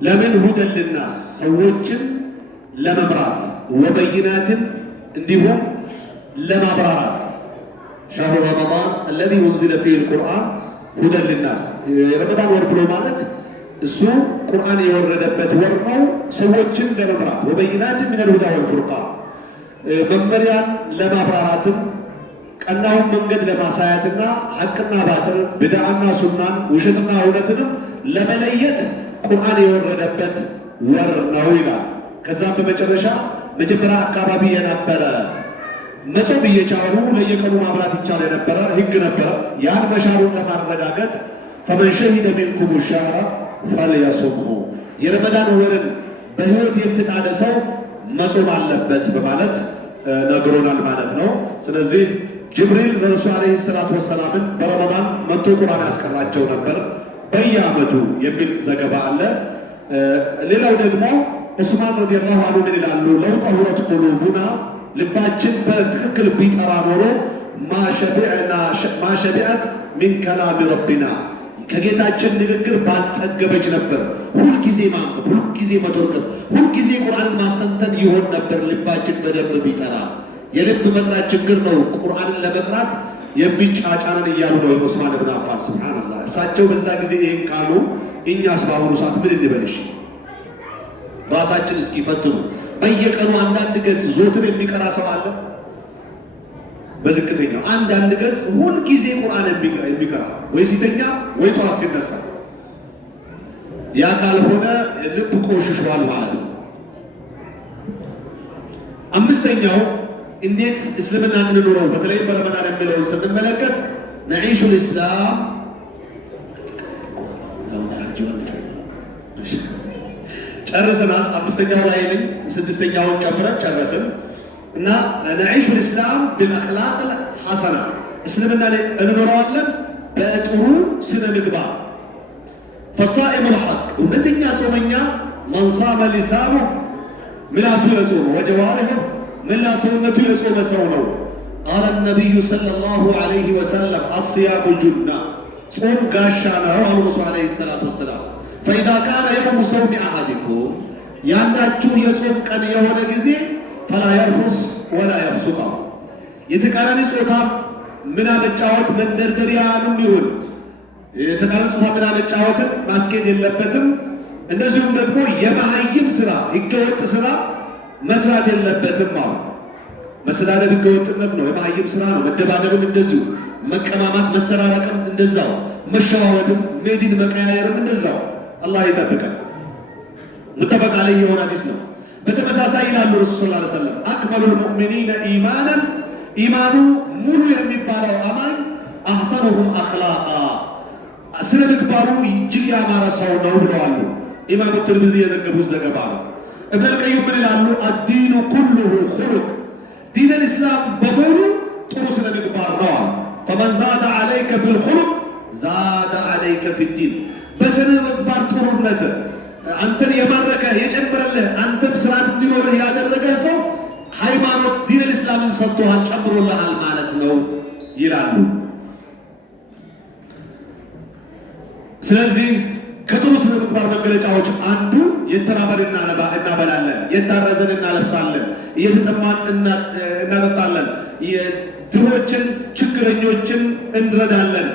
ለምን ሁደን ልናስ ሰዎችን ለመምራት ወበይናትን እንዲሁም ለማብራራት ሸህሩ ረመዳን الذي انزل فيه القرآن ሁደን ልናስ ረመዳን ወር ብሎ ማለት እሱ ቁርአን የወረደበት ወር ነው። ሰዎችን ለመምራት ወበይናትን من الهدى والفرقان መመሪያን ለማብራራትም ቀናውን መንገድ ለማሳያትና ሐቅና ባጥል ቢድዓና ሱናን ውሸትና እውነትንም ለመለየት ቁርአን የወረደበት ወር ነው ይላል። ከዛም በመጨረሻ መጀመሪያ አካባቢ የነበረ መጾም እየቻሉ ለየቀኑ ማብላት ይቻል የነበረ ህግ ነበረ። ያን መሻሩን ለማረጋገጥ ፈመን ሸሂደ ሚንኩም الشهر فليصمه የረመዳን ወርን በህይወት የተጣለ ሰው መጾም አለበት በማለት ነግሮናል ማለት ነው። ስለዚህ ጅብሪል ረሱል አለይሂ ሰላቱ ወሰላምን በረመዳን መጥቶ ቁርአን ያስቀራቸው ነበር በየዓመቱ የሚል ዘገባ አለ። ሌላው ደግሞ ዑስማን ረዲየላሁ ዐንሁ ምን ይላሉ? ለው ጠሁረት ቁሉቡና ልባችን በትክክል ቢጠራ ኖሮ ማሸቢዐት ሚን ከላሚ ረቢና ከጌታችን ንግግር ባልጠገበች ነበር። ሁልጊዜ ማንበብ፣ ሁልጊዜ መተርጎም፣ ሁልጊዜ ቁርአንን ማስተንተን ይሆን ነበር ልባችን በደንብ ቢጠራ። የልብ መጥራት ችግር ነው ቁርአንን ለመቅራት የሚጫጫነን እያሉ ነው ዑስማን ኢብኑ አፋን። ሱብሃንአላህ እርሳቸው በዛ ጊዜ ይህን ካሉ እኛስ በአሁኑ ሰዓት ምን እንበልሽ? ራሳችን እስኪ ፈትኑ። በየቀኑ አንዳንድ ገጽ ዞትር የሚቀራ ሰው አለ? በዝቅተኛው አንዳንድ ገጽ ሁልጊዜ ቁርአን የሚቀራ ወይ ሲተኛ ወይ ጠዋት ሲነሳ። ያ ካልሆነ ልብ ቆሽሿል ማለት ነው። አምስተኛው እንዴት እስልምናን እንኖረው በተለይ በረመዳን የሚለውን ስንመለከት ነዒሹ ልእስላም ጨርሰናል። አምስተኛው ላይ ነኝ፣ ስድስተኛውን ጨምረን ጨረስን እና ነዒሹ ልእስላም ቢልአኽላቅ ሐሰና እስልምና ላይ እንኖረዋለን በጥሩ ስነ ምግባር። ፈሳኢሙ ልሐቅ እውነተኛ ጾመኛ መን ሳመ ሊሳኑ ምላሱ የጾመ ወጀዋሪሁ መላ ሰውነቱ የጾመ ሰው ነው። ቃለ ነቢዩ ሰለላሁ ዐለይሂ ወሰለም አስያሙ ጁና ጾም ጋሻ ነው አሉ ረሱል ዐለይሂ ሰላቱ ወሰላም። ፈኢዛ ካነ የውሙ ሰውሚ አሐዲኩም ያንዳችሁ የጾም ቀን የሆነ ጊዜ ፈላ የርፉስ ወላ የፍሱቅ የተቃራኒ ጾታ ምና መጫወት መንደርደሪያንም ይሁን የተቃራኒ ጾታ ምና መጫወትን ማስኬድ የለበትም። እንደዚሁም ደግሞ የመሀይም ስራ ህገወጥ ስራ መስራት የለበትም። አሁን መሰዳደብ ህገወጥነት ነው፣ የመሀይም ስራ ነው። መደባደብም እንደዚሁ፣ መቀማማት መሰራረቅም እንደዛው፣ መሸዋወድም ሜዲን መቀያየርም እንደዛው። አላህ ይጠብቀን። ሙተፈቅ ዐለይሂ የሆነ ሐዲስ ነው። በተመሳሳይ ይላሉ ረሱል ሰለላሁ ዐለይሂ ወሰለም አክመሉል ሙእሚኒነ ኢማናን ኢማኑ ሙሉ የሚባለው አማኝ አህሰኑሁም አኽላቃ ስነ ምግባሩ እጅግ ያማረ ሰው ነው ብለዋል። ኢማሙ ትርሚዚ የዘገቡት ዘገባ ነው። እብን አልቀይም ምን ይላሉ? አዲኑ ኩሉሁ ኹሉቅ ዲን ልእስላም በሙሉ ጥሩ ስነ ምግባር ነው። ፈመን ዛደ ዐለይከ ፊልኹሉቅ ዛደ ዐለይከ ፊዲን በስነ ምግባር ጥሩነት አንተን የማረከ የጨመረልህ አንተም ስርዓት እንዲኖርህ ያደረገ ሰው ሃይማኖት ዲን ልእስላምን ሰጥቶሃል ጨምሮልሃል ማለት ነው ይላሉ። ስለዚህ ከጥሩ ስነ ምግባር መገለጫዎች አንዱ የተራበን እናበላለን፣ የታረዘን እናለብሳለን፣ እየተጠማን እናጠጣለን፣ ድሆችን ችግረኞችን እንረዳለን፣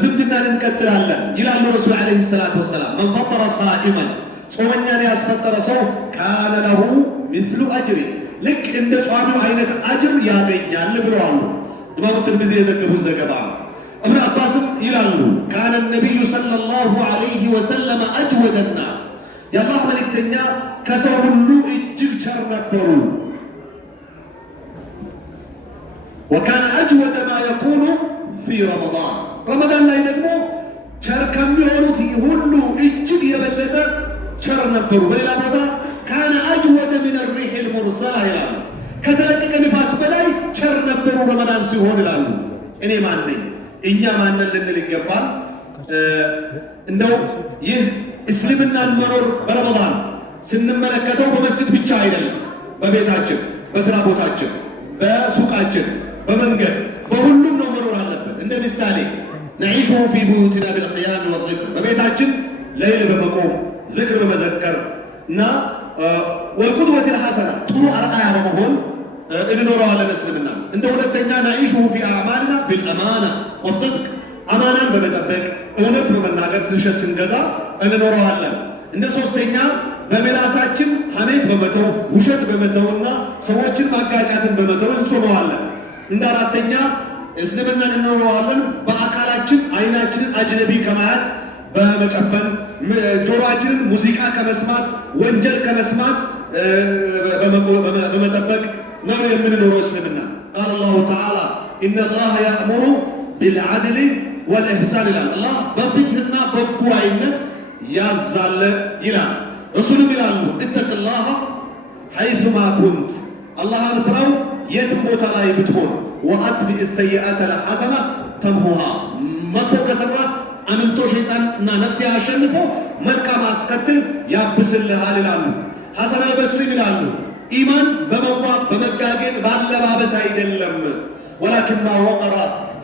ዝምድናን እንቀጥላለን ይላሉ ረሱል ዐለይሂ ሰላቱ ወሰላም። መን ፈጠረ ሳኢመን ጾመኛን ያስፈጠረ ሰው ካነ ለሁ ሚስሉ አጅሪ ልክ እንደ ጿሚው አይነት አጅር ያገኛል ብለዋሉ። ኢማሙ ትርሚዚ የዘገቡት ዘገባ ነው። እብን አባስም ይላሉ ካነ ነቢዩ ሰለላሁ ዐለይሂ ወሰለም አጅወደ ናስ የአላህ መልእክተኛ ከሰው ሁሉ እጅግ ቸር ነበሩ። ወካነ አጅወደ ማ የኩኑ ፊ ረመዳን ረመዳን ላይ ደግሞ ቸር ከሚሆኑት ሁሉ እጅግ የበለጠ ቸር ነበሩ። በሌላ ቦታ ካነ አጅወደ ሚን ሪሕ ልሙርሰላ ይላሉ ከተለቀቀ ንፋስ በላይ ቸር ነበሩ ረመዳን ሲሆን ይላሉ። እኔ ማን ነኝ? እኛ ማንን ልንል ይገባል። እንደው ይህ እስልምናን መኖር በረመዳን ስንመለከተው በመስጂድ ብቻ አይደለም፣ በቤታችን፣ በስራ ቦታችን፣ በሱቃችን፣ በመንገድ በሁሉም ነው መኖር አለብን። እንደ ምሳሌ ነዒሹ ፊ ቡዩቲና ቢልቅያም ወዚክር በቤታችን ለይል በመቆም ዝክር በመዘከር እና ወልቁድወት الحسنة ጥሩ አርአያ በመሆን እንኖረዋለን እስልምና። እንደ ሁለተኛ نعيشه في أعمالنا بالأمانة والصدق አማናን በመጠበቅ እውነት በመናገር ስንሸጥ ስንገዛ እንኖረዋለን። እንደ ሶስተኛ በመላሳችን ሐሜት በመተው ውሸት በመተውና ሰዎችን ማጋጫትን በመተው እንጾመዋለን። እንደ አራተኛ እስልምናን እንኖረዋለን በአካላችን አይናችንን አጅነቢ ከማየት በመጨፈን ጆሮአችንን ሙዚቃ ከመስማት ወንጀል ከመስማት በመጠበቅ ነው የምንኖረው እስልምና። ቃል አላሁ ተዓላ ኢነ አላህ ያእሙሩ ቢልዓድሊ ወልኢሕሳን ይላል። አላህ በፍትህና በጎነት ያዛል ይላል። ረሱልም ይላሉ እተቅላህ ሐይሱማ ኩንት፣ አላህን ፍራው የትም ቦታ ላይ ብትሆን። ወአትቢዕ ሰይአተ ልሐሰና ተምሁሃ፣ መጥፎ ከሰራ አምልጦ ሸይጣን እና ነፍስ አሸንፎ መልካም አስከትል ያብስልሃል ይላሉ። ሐሰን አልበስሪም ይላሉ ኢማን በመዋብ በመጋጌጥ ባለባበስ አይደለም፣ ወላኪን ማ ወቀረ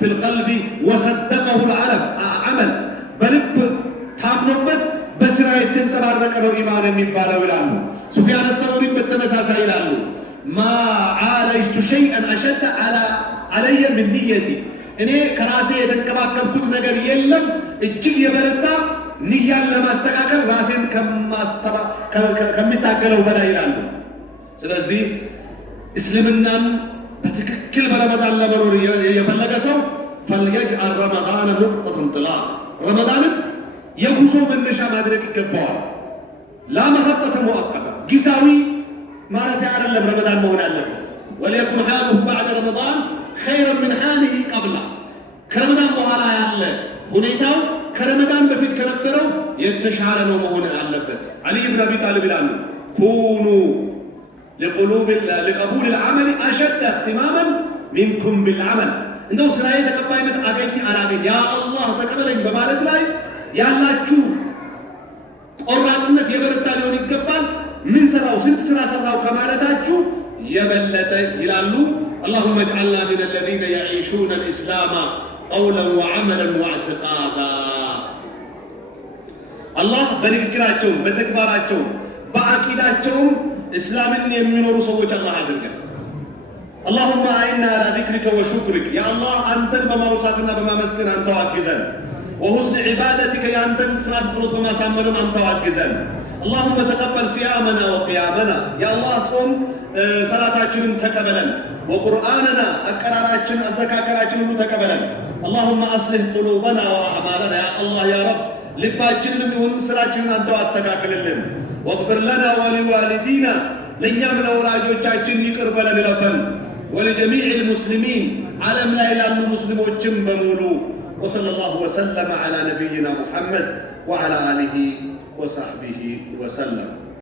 ፊል ቀልቢ ወሰደቀሁ ልዓመል፣ በልብ ታምኖበት በስራ የተንጸባረቀ ነው ኢማን የሚባለው ይላሉ። ሱፊያን ሰውሪም በተመሳሳይ ይላሉ ማ ዓለጅቱ ሸይአን አሸደ ዓለየ ምን ንየቲ፣ እኔ ከራሴ የተንከባከብኩት ነገር የለም እጅግ የበረታ ንያን ለማስተካከል ራሴን ከሚታገለው በላይ ይላሉ። ስለዚህ እስልምናን በትክክል በረመዳን ለመኖር የፈለገ ሰው ፈልየጅዐል ረመዳን ኑቅጠተ እንጢላቅ፣ ረመዳንን የጉዞ መነሻ ማድረግ ይገባዋል። ላመሐጠተ ሙአቀተ፣ ጊዜያዊ ማረፊያ አይደለም ረመዳን መሆን ያለበት። ወሊየኩን ሓሉሁ ባዕደ ረመዳን ኸይረን ምን ሓሊሂ ቀብላ፣ ከረመዳን በኋላ ያለ ሁኔታው ከረመዳን በፊት ከነበረው የተሻለ ነው መሆን ያለበት። ዓሊ ብን አቢ ጣሊብ ይላሉ ኩኑ ሊቀቡል ልዓመል አሸደ እህትማመን ሚንኩም ቢልዓመል፣ እንደው ስራዬ ተቀባይነት አገኝ አላገኝ ያ አላህ ተቀበለኝ በማለት ላይ ያላችሁ ቆራጥነት የበረታ ሊሆን ይገባል። ምን ሰራው ስንት ስራ ሰራው ከማለታችሁ የበለጠ ይላሉ። اللهم اجعلنا من الذين يعيشون الإسلام قولا وعملا واعتقادا። الله በንግግራቸውም በተግባራቸውም በአቂዳቸውም እስላምን የሚኖሩ ሰዎች አላህ አድርገን። اللهم أعنا على ذكرك وشكرك يا الله አንተን በማውሳትና በማመስገን አንተ አግዘን። وحسن عبادتك يا أنتن صلاة صلوت وما سامرم أنت وعجزان. اللهم تقبل صيامنا وقيامنا يا الله صوم صلاتنا تقبلا وقرآننا أقراراتنا أزكاكراتنا تقبلا. اللهم أصلح قلوبنا وأعمالنا يا الله يا رب لباجنا من سراتنا أنت واستكاكل لنا واغفر لنا ولوالدينا لن يمن ولاجوجاتنا يقربنا للفن ولجميع المسلمين عالم لا إله إلا المسلم وجنب مولو. وصلى الله وسلم على نبينا محمد وعلى آله وصحبه وسلم.